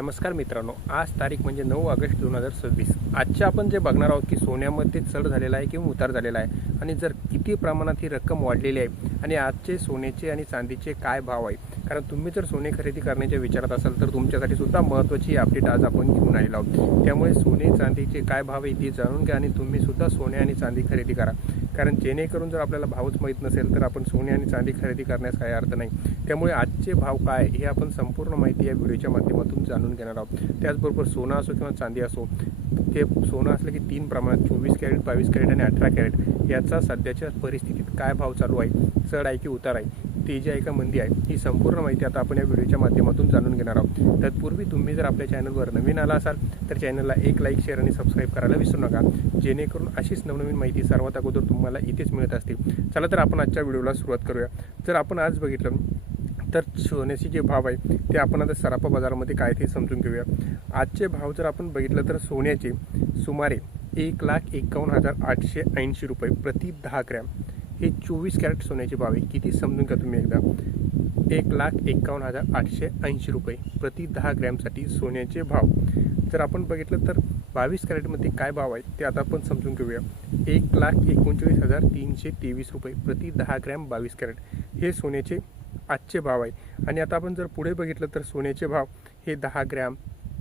नमस्कार मित्रांनो, आज तारीख म्हणजे 9 ऑगस्ट 2026। आजच्या आपण जे बघणार आहोत की सोन्यामध्ये चढ झालेला आहे किंवा उतार झालेला आहे आणि जर किती प्रमाणात ही रक्कम वाढलेली आहे आणि आजचे सोन्याचे आणि चांदीचे काय भाव आहे। कारण तुम्ही जर सोने खरेदी करण्याच्या विचारात असाल तर तुमच्यासाठी सुद्धा महत्त्वाची अपडेट आज आपण घेऊन आलेलो आहोत। त्यामुळे सोने चांदीचे काय भाव आहे ते जाणून घ्या आणि तुम्ही सुद्धा सोने आणि चांदी खरेदी करा। कारण जेणेकरून जर आपल्याला भावच माहीत नसेल तर आपण सोने आणि चांदी खरेदी करण्यास काही अर्थ नाही। त्यामुळे आजचे भाव काय हे आपण संपूर्ण माहिती या व्हिडिओच्या माध्यमातून जाणून घेणार आहोत। त्याचबरोबर सोनं असो किंवा चांदी असो, ते सोनं असलं की 3 प्रमाणात 24 कॅरेट, 22 कॅरेट आणि 18 कॅरेट याचा सध्याच्या परिस्थितीत काय भाव चालू आहे, चढ आहे की उतार आहे, तेजी आहे का मंदी आहे, ही संपूर्ण माहिती आता आपण या व्हिडिओच्या माध्यमातून जाणून घेणार आहोत। तत्पूर्वी तुम्ही जर आपल्या चॅनलवर नवीन आला असाल तर चॅनलला एक लाईक, शेअर आणि सबस्क्राईब करायला विसरू नका, जेणेकरून अशीच नवनवीन माहिती सर्वात अगोदर तुम्हाला इथेच मिळत असते। चला तर आपण आजच्या व्हिडिओला सुरुवात करूया। जर आपण आज बघितलं तर सोन्याचे जे भाव आहे ते आपण आता सराफा बाजारामध्ये काय ते समजून घेऊया। आजचे भाव जर आपण बघितलं तर सोन्याचे सुमारे 1,51,880 रुपये प्रति 10 ग्रॅम हे 24 कॅरेट सोन्याचे भाव आहे। किती समजून घ्या तुम्ही एकदा, 1,51,880 रुपये प्रति 10 ग्रॅमसाठी सोन्याचे भाव। जर आपण बघितलं तर 22 कॅरेटमध्ये काय भाव आहे ते आता आपण समजून घेऊया। 1,39,323 रुपये प्रति 10 ग्रॅम 22 कॅरेट हे सोन्याचे आजचे भाव आहे। आणि आता आपण जर पुढे बघितलं तर सोन्याचे भाव हे 10 ग्रॅम,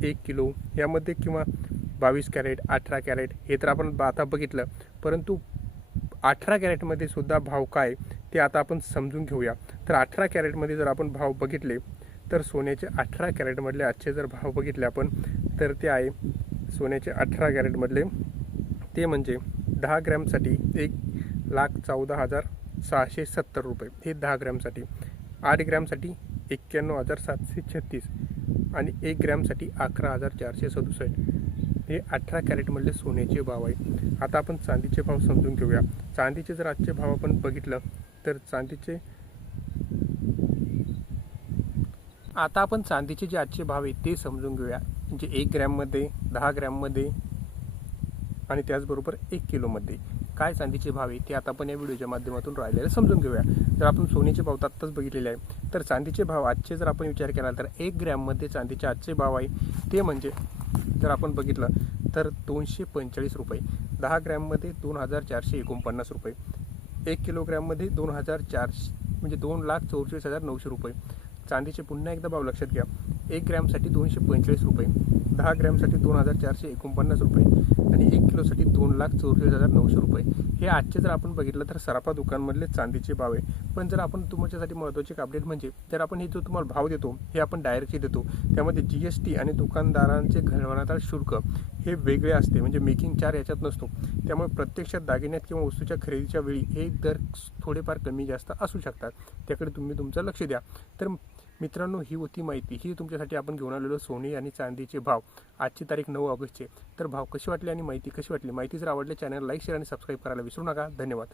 1 किलो यामध्ये किंवा 22 कॅरेट, 18 कॅरेट हे तर आपण आता बघितलं, परंतु 18 कॅरेटमध्ये सुद्धा भाव काय ते आता आपण समजून घेऊया। तर 18 कॅरेटमध्ये जर आपण भाव बघितले तर सोन्याचे 18 कॅरेटमधले आजचे जर भाव बघितले आपण तर ते आहे सोन्याचे 18 कॅरेटमधले ते म्हणजे 10 ग्रॅमसाठी 1,14,670 रुपये हे 10 ग्रॅमसाठी, 8 ग्रॅमसाठी 91,736 आणि 1 ग्रॅमसाठी 11,467 हे 18 कॅरेटमधले सोन्याचे भाव आहे। आता आपण चांदीचे भाव समजून घेऊया। चांदीचे जर आजचे भाव आपण बघितलं तर चांदीचे जे आजचे भाव आहे ते समजून घेऊया। म्हणजे 1 ग्रॅममध्ये, 10 ग्रॅममध्ये आणि त्याचबरोबर 1 किलोमध्ये काय चांदीचे भाव आहे ते आता आपण या व्हिडिओच्या माध्यमातून राहिलेलं समजून घेऊया। जर आपण सोन्याचे भाव आत्ताच बघितलेले आहे तर चांदीचे भाव आजचे जर आपण विचार केला तर 1 ग्रॅममध्ये चांदीचे आजचे भाव आहे ते म्हणजे जर आपण बघितलं तर 245 रुपये, 10 ग्रॅममध्ये 2,449 रुपये, 1 किलोग्रॅममध्ये 2,400 म्हणजे 2,44,900 रुपये। चांदीचे पुन्हा एकदा भाव लक्षात घ्या, 1 ग्रॅमसाठी 245 रुपये, 10 ग्रॅमसाठी 2,449 रुपये आणि 1 किलोसाठी 2,44,900 रुपये हे आजचे जर आपण बघितलं तर सराफा दुकानमधले चांदीचे भाव आहे। पण जर आपण तुमच्यासाठी महत्त्वाचे अपडेट म्हणजे जर आपण हे जो तुम्हाला भाव देतो हे आपण डायरेक्टली देतो, त्यामध्ये GST आणि दुकानदारांचे घालवण्याचा शुल्क हे वेगळे असते, म्हणजे मेकिंग चार्ज याच्यात नसतो। त्यामुळे प्रत्यक्षात दागिन्यात किंवा वस्तूच्या खरेदीच्या वेळी हे दर थोडेफार कमी जास्त असू शकतात, त्याकडे तुम्ही तुमचं लक्ष द्या। तर मित्रांनो, ही होती माहिती, ही तुमच्यासाठी आपण घेऊन आलेलो सोने आणि चांदीचे भाव आजची तारीख 9 ऑगस्टचे। तर भाव कशी वाटले आणि माहिती कशी वाटली, माहिती जर आवडली चॅनल लाईक, शेअर आणि सबस्क्राईब करायला विसरू नका। धन्यवाद।